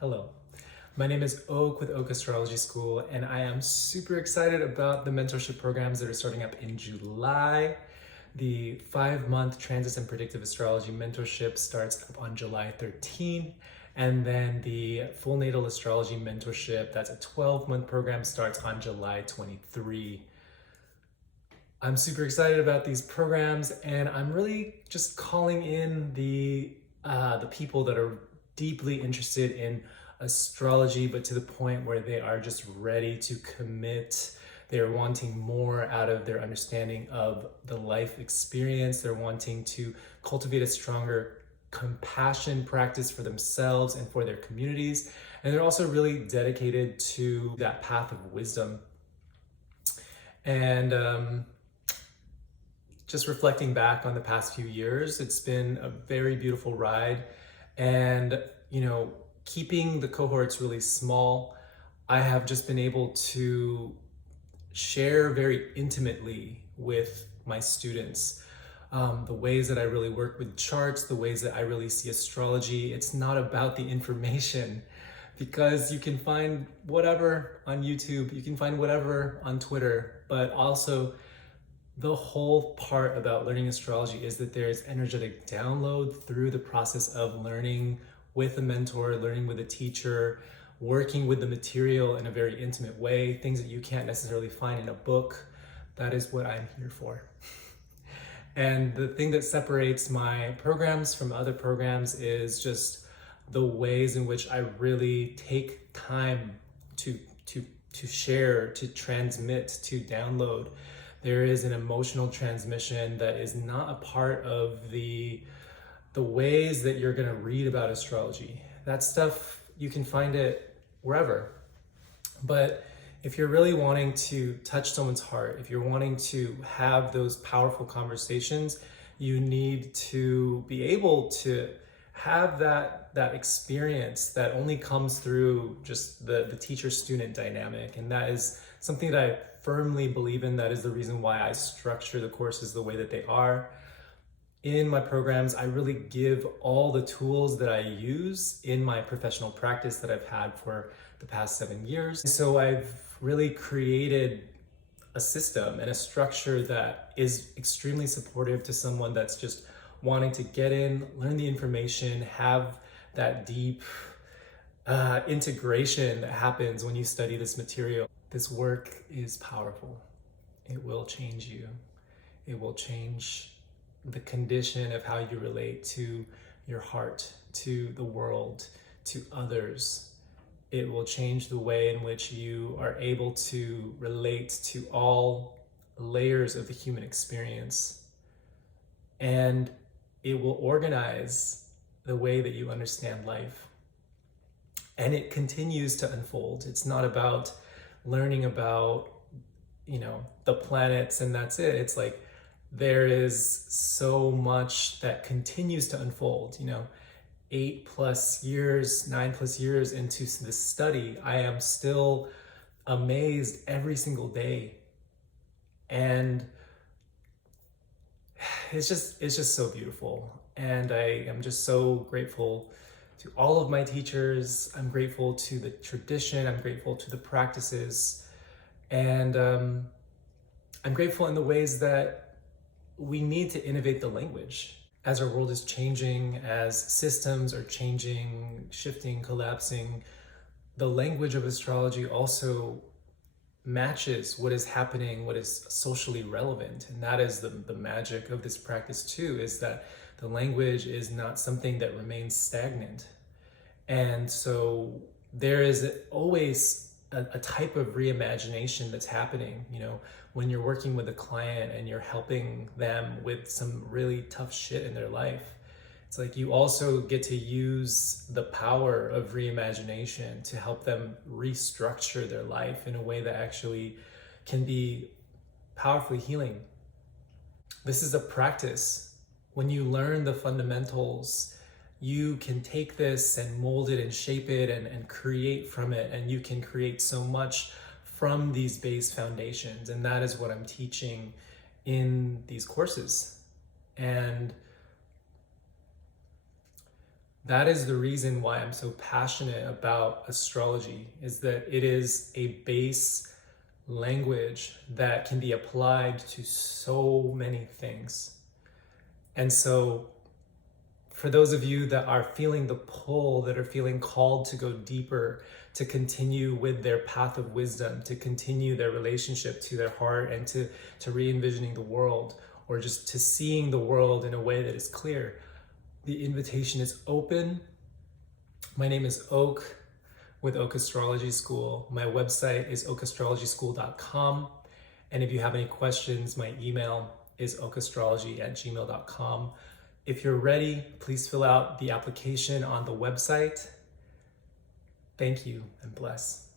Hello, my name is Oak with Oak Astrology School, and I am super excited about the mentorship programs that are starting up in July. The 5-month Transits and Predictive Astrology Mentorship starts up on July 13, and then the Full Natal Astrology Mentorship, that's a 12-month program, starts on July 23. I'm super excited about these programs, and I'm really just calling in the people that are deeply interested in astrology, but to the point where they are just ready to commit. They're wanting more out of their understanding of the life experience. They're wanting to cultivate a stronger compassion practice for themselves and for their communities. And they're also really dedicated to that path of wisdom. And just reflecting back on the past few years, it's been a very beautiful ride. And, keeping the cohorts really small, I have just been able to share very intimately with my students the ways that I really work with charts, the ways that I really see astrology. It's not about the information, because you can find whatever on YouTube, you can find whatever on Twitter, but also the whole part about learning astrology is that there's energetic download through the process of learning with a mentor, learning with a teacher, working with the material in a very intimate way, things that you can't necessarily find in a book. That is what I'm here for. And the thing that separates my programs from other programs is just the ways in which I really take time to share, to transmit, to download. There is an emotional transmission that is not a part of the ways that you're going to read about astrology. That stuff, you can find it wherever. But if you're really wanting to touch someone's heart, if you're wanting to have those powerful conversations, you need to be able to have that experience that only comes through just the teacher-student dynamic. And that is something that I firmly believe in. That is the reason why I structure the courses the way that they are. In my programs, I really give all the tools that I use in my professional practice that I've had for the past 7 years. So I've really created a system and a structure that is extremely supportive to someone that's just wanting to get in, learn the information, have that deep integration that happens when you study this material. This work is powerful. It will change you. It will change the condition of how you relate to your heart, to the world, to others. It will change the way in which you are able to relate to all layers of the human experience. And it will organize the way that you understand life. And it continues to unfold. It's not about learning about, the planets and that's it. It's like there is so much that continues to unfold. 8+ years, 9+ years into this study, I am still amazed every single day. And it's just so beautiful. And I am just so grateful to all of my teachers. I'm grateful to the tradition. I'm grateful to the practices. And I'm grateful in the ways that we need to innovate the language. As our world is changing, as systems are changing, shifting, collapsing, the language of astrology also matches what is happening, what is socially relevant. And that is the magic of this practice too, is that the language is not something that remains stagnant. And so there is always a type of reimagination that's happening, when you're working with a client and you're helping them with some really tough shit in their life. It's like you also get to use the power of reimagination to help them restructure their life in a way that actually can be powerfully healing. This is a practice. When you learn the fundamentals, you can take this and mold it and shape it and create from it. And you can create so much from these base foundations. And that is what I'm teaching in these courses. And That is the reason why I'm so passionate about astrology, is that it is a base language that can be applied to so many things. And so for those of you that are feeling the pull, that are feeling called to go deeper, to continue with their path of wisdom, to continue their relationship to their heart, and to re-envisioning the world, or just to seeing the world in a way that is clear, the invitation is open. My name is Oak with Oak Astrology School. My website is okastrologyschool.com. And if you have any questions, my email is okastrology@gmail.com. If you're ready, please fill out the application on the website. Thank you and bless.